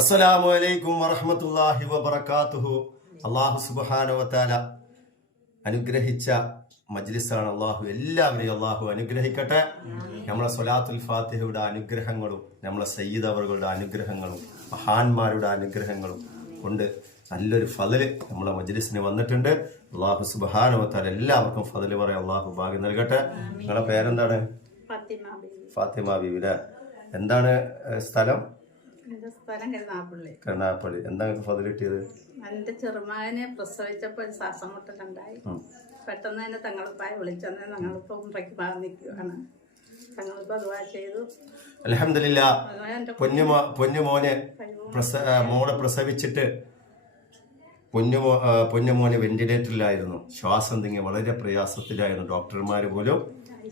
അസ്സലാമു അലൈക്കും വറഹ്മത്തുള്ളാഹി വബറകാതുഹു. അള്ളാഹു സുബാന വതആല അനുഗ്രഹിച്ച മജ്ലിസാണ് അള്ളാഹു. എല്ലാവരെയും അള്ളാഹു അനുഗ്രഹിക്കട്ടെ. നമ്മളെ സൊലാത്തുൽ ഫാത്തിഹയുടെ അനുഗ്രഹങ്ങളും നമ്മളെ സയ്യിദ് അവറുകളുടെ അനുഗ്രഹങ്ങളും മഹാന്മാരുടെ അനുഗ്രഹങ്ങളും കൊണ്ട് നല്ലൊരു ഫതിൽ നമ്മളെ മജ്ലിസിന് വന്നിട്ടുണ്ട്. അള്ളാഹു സുബ്ഹാനഹു വതആല എല്ലാവർക്കും ഫതിൽ പറയാം അള്ളാഹു ഭാഗ്യം നൽകട്ടെ. നിങ്ങളുടെ പേരെന്താണ്? ഫാത്തിമ ബീവി. ഫാത്തിമ ബീവിലെ എന്താണ് സ്ഥലം? കരുനാപ്പള്ളി എന്താ ഫതിൽ കിട്ടിയത്? എന്റെ ചെറുമകനെ പ്രസവിച്ചപ്പോൾ ശ്വാസം മുട്ടലുണ്ടായി. പെട്ടെന്ന് തന്നെ തങ്ങളിപ്പായ വിളിച്ചെന്ന് ഞങ്ങളിപ്പോ മുറയ്ക്ക് മാറി നിൽക്കുകയാണ് തങ്ങളിപ്പോ അലഹമില്ല പൊന്നു പൊന്നുമോ പൊന്നുമോനെ പ്രസ മോളെ പ്രസവിച്ചിട്ട് പൊന്നുമോ കുഞ്ഞുമോന് വെന്റിലേറ്ററിലായിരുന്നു. ശ്വാസം തിങ്ങി വളരെ പ്രയാസത്തിലായിരുന്നു. ഡോക്ടർമാർ പോലും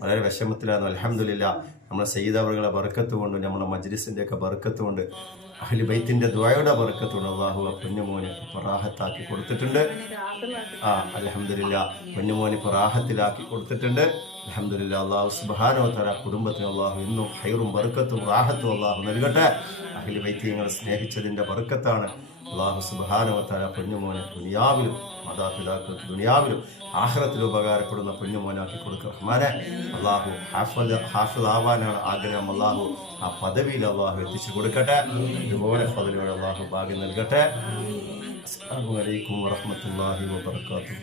വളരെ വിഷമത്തിലായിരുന്നു. അലഹമില്ല നമ്മളെ സയ്യിദവറുകളെ ബർക്കത്ത് കൊണ്ട് നമ്മളെ മജ്ലിസിന്റെ ഒക്കെ ബർക്കത്ത് കൊണ്ട് അഹ്ലി ബൈത്തിന്റെ ദ്വയുടെ ബർക്കത്ത് കൊണ്ട് അള്ളാഹു ആ റാഹത്താക്കി കൊടുത്തിട്ടുണ്ട്. ആ അലഹമില്ല കുഞ്ഞുമോനെ പ്രാഹത്തിലാക്കി കൊടുത്തിട്ടുണ്ട്. അലഹമില്ല അള്ളാഹു സുബാനോ തല കുടുംബത്തിന് അള്ളാഹു എന്നും ഹൈറും ബർക്കത്തും റാഹത്തും അള്ളാഹു നൽകട്ടെ. അഖിലി വൈദ്യങ്ങളെ സ്നേഹിച്ചതിന്റെ ബർക്കത്താണ്. അള്ളാഹു സുബാനോ തല പൊന്നുമോനെ ദുനിയാവിലും മാതാപിതാക്കൾക്ക് ദുനിയാവിലും ആഹ്റത്തിലും ഉപകാരപ്പെടുന്ന പൊന്നുമോനാക്കി കൊടുക്കുക. റഹ്മാനെ അള്ളാഹു ഹാഫിദ് ഹാഫിദ് ആവാനാണ് ആഗ്രഹം. അള്ളാഹു ആ പദവിയിൽ അള്ളാഹു എത്തിച്ചു കൊടുക്കട്ടെ. ഇതുപോലെ പദവിയോടെ അള്ളാഹു ഭാഗ്യം നൽകട്ടെ. അസ്സാം വലൈക്കും വറഹമത്തല്ലാഹി വാബർക്കാത്തു